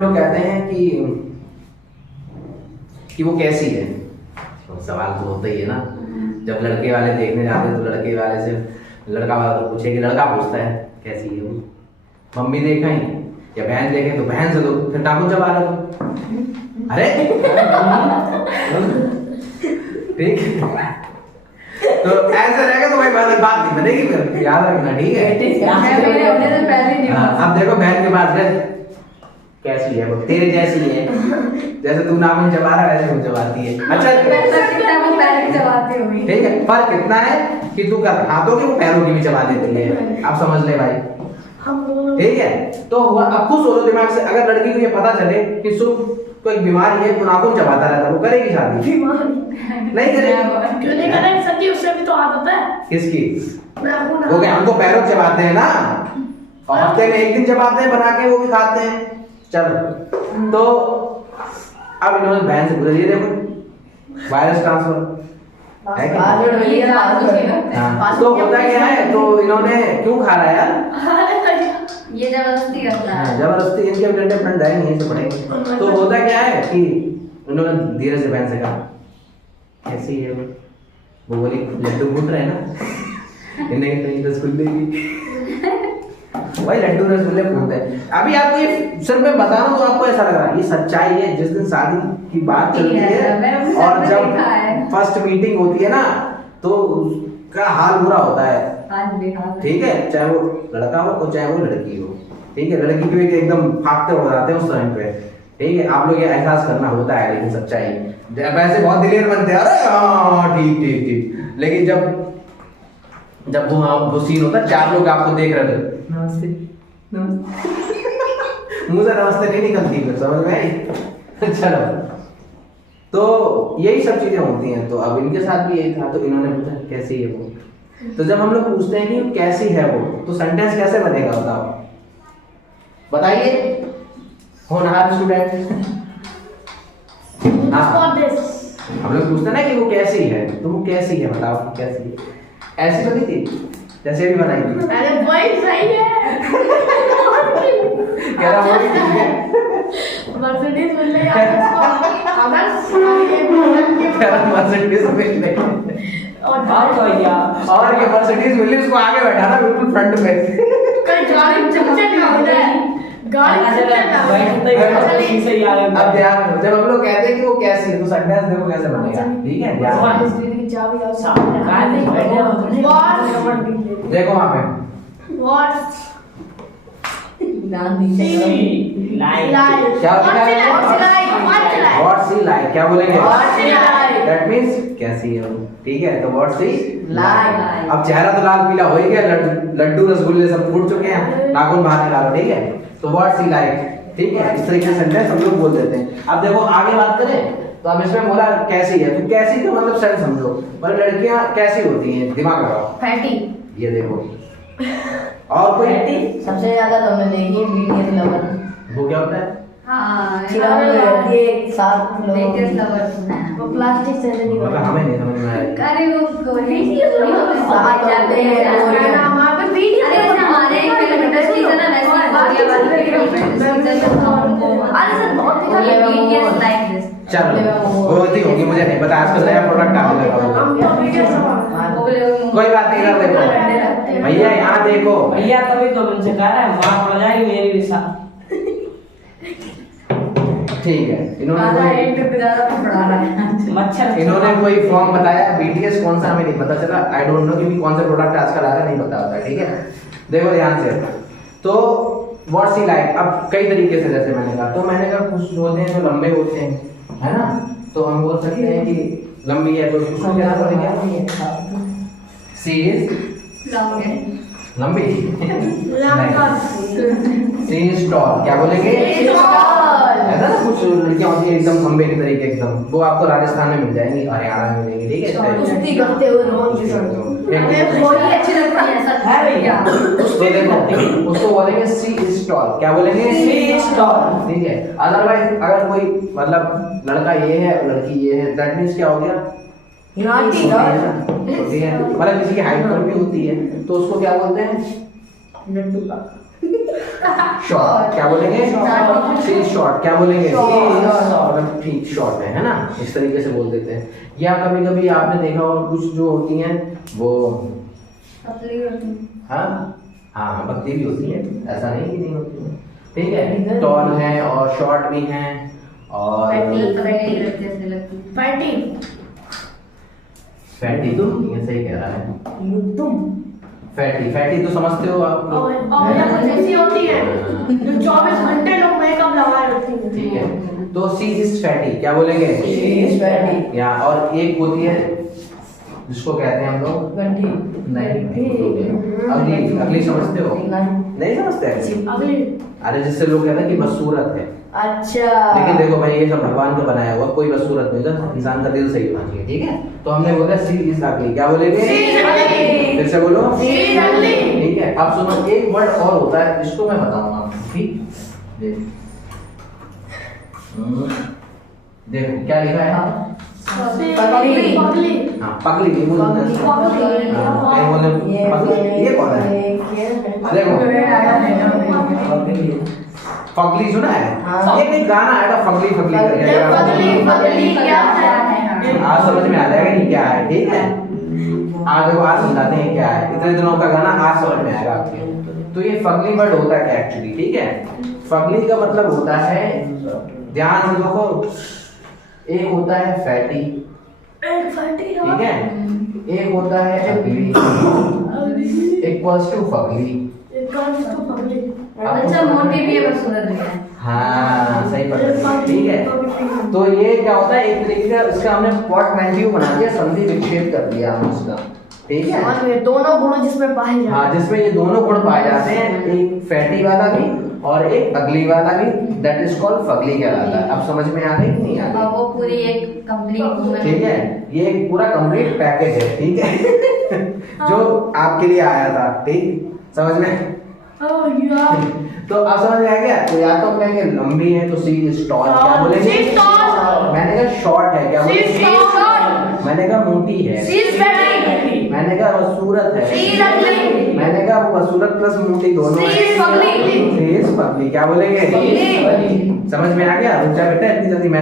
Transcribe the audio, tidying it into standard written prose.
लोग कहते हैं कि वो कैसी है, तो सवाल तो होता ही है ना। जब लड़के वाले देखने जाते हैं तो लड़के वाले से लड़का वाला तो पूछे कि लड़का पूछता है कैसी है वो, मम्मी देखें या बहन देखें तो बहन से, तो फिर टाकू चबा रहे हो। अरे ठीक है, तो ऐसे रहेगा तो भाई बात नहीं बनेगी, फिर याद रखना, ठीक है। अब देखो बहन के पास है कैसी है वो, तेरे जैसी है, जैसे तू नाम चबा रहा है वैसे वो चबाती है। अच्छा ठीक है, फर्क कितना है कि तू कर हाथों की वो पैरों की भी चबा देती है, आप समझ ले भाई, ठीक है। तो अब खुश हो लो दिमाग से, अगर लड़की को ये पता चले कि सुख कोई बीमारी है तो नाखून चबाता रहता, वो करेगी शादी? नहीं करेगी। क्यों नहीं करेगी? सच्ची उससे भी तो आदत है। किसकी? वो क्या हमको पैरों चबाते हैं ना, और हफ्ते में एक दिन चबाते हैं बना के, वो भी खाते हैं। चलो तो अब इन्होंने बहन से पूछा, ये देखो वायरस ट्रांसफर है तो होता क्या है, तो इन्होंने क्यों खा रहा है यार, ये जबरदस्ती करता है। जबरदस्ती, इनके बेटे फ्रेंड है नहीं से पढ़ेंगे। तो होता क्या है कि उन्होंने धीरे से बहन से कहा कैसी है वो बोली लड्डू फूट रहे ना, इन्हें कहीं रसगुल्ले की भाई लड्डू रसगुल्ले फूटते हैं। अभी आपको ये सिर्फ मैं बता रहा हूँ तो आपको ऐसा लग रहा है, ये सच्चाई है। जिस दिन शादी की बात चलती है और जब फर्स्ट मीटिंग होती है ना, तो उसका हाल बुरा होता है, ठीक है, चाहे वो लड़का हो और चाहे वो लड़की हो, ठीक है। लड़की के एकदम फाकते हो जाते हैं उस टाइम पे, ठीक है। आप लोग ये एहसास करना होता है, लेकिन सच्चाई वैसे बहुत दिलेर बनते हैं, अरे हाँ ठीक ठीक ठीक, लेकिन जब वो सीन होता है, चार लोग आपको देख रहे थे, नमस्ते नमस्ते मुंह से नमस्ते नहीं निकलती, फिर समझ में आई। चलो तो यही सब चीजें होती हैं। तो अब इनके साथ भी यही था, तो इन्होंने पूछा कैसी है वो। तो जब हम लोग पूछते हैं कि कैसी है वो, तो सेंटेंस कैसे बनेगा बताओ, बताइए होनहार स्टूडेंट। हाँ हम लोग पूछते हैं ना कि वो कैसी है, तो वो कैसी है बताओ, कैसी है? ऐसी बनी थी जैसे भी बनाई थी। अरे वही सही है। कह रहा वही ठीक है, मर्सिडीज मिल रही है अगर मर्सिडीज मिल रही और ये मर्सिडीज मिल रही, उसको आगे बैठाना बिल्कुल फ्रंट में, कहीं गाड़ी चमचम ना हो जाए, गाड़ी अब ध्यान, जब हम लोग कहते हैं कि वो कैसी है तो सेंटेंस देखो कैसे बनेगा, ठीक है। देखो वहां पे व्हाट्स व्हाट्स ही लाइक, क्या बोलेंगे? What's he like? That means कैसी है वो, ठीक है। तो व्हाट्स ही Like. अब चेहरा तो लाल पीला हो ही गया, लड्डू रसगुल्ले सब फूट चुके हैं, नाखून बाहर निकालो, ठीक है। तो व्हाट्स ही लाइक, ठीक है, इस तरीके से सेंटेंस हम लोग बोल देते हैं। अब देखो आगे बात करें तो अब इसमें बोला कैसी है, तो कैसी का मतलब सेंस समझो, मतलब लड़कियां कैसी होती हैं, दिमाग लगाओ। फैटी। ये देखो, और कोई सबसे ज्यादा तो मैंने ये बीटीएस लवर। वो क्या होता है? हाँ ये साथ बीटीएस लवर सुना है। वो प्लास्टिक से नहीं मतलब हमें नहीं समझ में आया। अरे वो साथ जाते हैं हमारे पे बीटीएस अरे वो हमारे इंडस्ट्री से ना वैसे अरे सर बहुत ये बीटीएस लाइक दिस। चलो वो होती होगी, मुझे नहीं पता, आजकल नया प्रोडक्ट आने लगा होगा, कोई बात नहीं कर देखो भैया, यहाँ देखो भैया, तभी तो मुझसे कह रहा है मां पड़ जाएगी मेरी भी साथ, ठीक है। मच्छर इन्होंने कोई फॉर्म बताया, बीटीएस कौन सा हमें नहीं पता चला, आई डोंट नो क्योंकि कौन से प्रोडक्ट आजकल आ रहा है नहीं पता होता, ठीक है। देखो ध्यान से, तो व्हाट्स ही लाइक, अब कई तरीके से, जैसे मैंने कहा, तो मैंने कहा कुछ होते हैं जो लंबे होते हैं, है ना, तो हम बोल सकते हैं कि लंबी है तो उसको क्या बोलेंगे? सी इज लंबी, सी इज टॉल, क्या बोलेंगे? ऐसा ना कुछ लड़कियां होती है एकदम खंबे की तरीके, एकदम, वो आपको राजस्थान में मिल जाएंगी, हरियाणा में मिलेंगी, ठीक है। कुश्ती करते हुए रोज की सड़क वो ही अच्छी लगती है सर है भैया, उसको देखो, उसको बोलेंगे सी इज टॉल, क्या बोलेंगे? सी इज टॉल, ठीक है। अदरवाइज अगर कोई मतलब लड़का ये है लड़की ये है, दैट मींस क्या हो गया? होती है, मतलब किसी की हाइट कम भी होती है तो उसको क्या बोलते हैं? लड्डू का शॉर्ट क्या बोलेंगे? शी इज शॉर्ट क्या बोलेंगे? Short. ठीक शॉर्ट है ना, इस तरीके से बोल देते हैं। या कभी कभी आपने देखा हो कुछ जो होती हैं वो हाँ हाँ पतली भी होती है, ऐसा नहीं कि नहीं होती है, ठीक है। टॉल है और शॉर्ट भी हैं और फैटी तो ये सही कह रहा है। फैटी फैटी तो समझते हो आप लोग? होती है जो 24 घंटे लोग मेकअप लगाए रखती है। ठीक है, तो सी इज फैटी क्या बोलेंगे? या और एक होती है जिसको कहते हैं हम लोग नहीं अगली अगली समझते हो? नहीं समझते अगली अरे जिससे लोग कहते हैं कि बदसूरत है। अच्छा लेकिन देखो भाई ये सब भगवान का बनाया हुआ, कोई बदसूरत नहीं होता, इंसान का दिल सही होना चाहिए, ठीक है। तो हमने बोला सी इज अगली क्या बोलेंगे? फिर से बोलो ठीक है। अब सुनो एक वर्ड और होता है जिसको मैं बताऊंगा आपको, ठीक देखो क्या लिखा है? हाँ पगली नहीं बोलते ये कौन है? देखो फगली सुना है? ये एक गाना आएगा फगली फगली करके, आज समझ में आ जाएगा नहीं क्या है, ठीक है। आज देखो आज समझाते हैं क्या है, इतने दिनों का गाना आज समझ में आएगा आपके। तो ये फगली वर्ड होता है क्या एक्चुअली, ठीक है। फगली का मतलब होता है, ध्यान से देखो, एक होता है फैटी, ठीक है, एक होता है अगली, इक्वल्स टू फगली। अच्छा मोटी भी है बदसूरत भी है। हाँ सही पकड़ा, ठीक है। तो ये क्या होता है एक तरीके का, इसका हमने पोर्टमैन्टियो बना दिया, संधि विच्छेद कर दिया हमने उसका, ठीक है। दोनों गुण जिसमें पाए जाते हैं। हाँ जिसमें ये दोनों गुण पाए जाते हैं, एक फैटी वाला भी और एक अगली वाला भी, दैट इज कॉल्ड फगली कहलाता है। अब समझ में आ गई कि नहीं आ गई? वो पूरी एक कंप्लीट ठीक है, ये एक पूरा कंप्लीट पैकेज है, ठीक है जो आपके लिए आया था, ठीक समझ में? तो अब समझ में आ गया। तो या तो हम कहेंगे लंबी है तो सी इज टॉल क्या बोलेंगे? मैंने कहा शॉर्ट है क्या बोलेंगे? मैंने कहा मोटी है, मैंने कहा बदसूरत है, मैंने कहा वो बदसूरत प्लस मोटी दोनों है, सी इज पगली क्या बोलेंगे? समझ में आ गया? रुक जा बेटा इतनी जल्दी मैं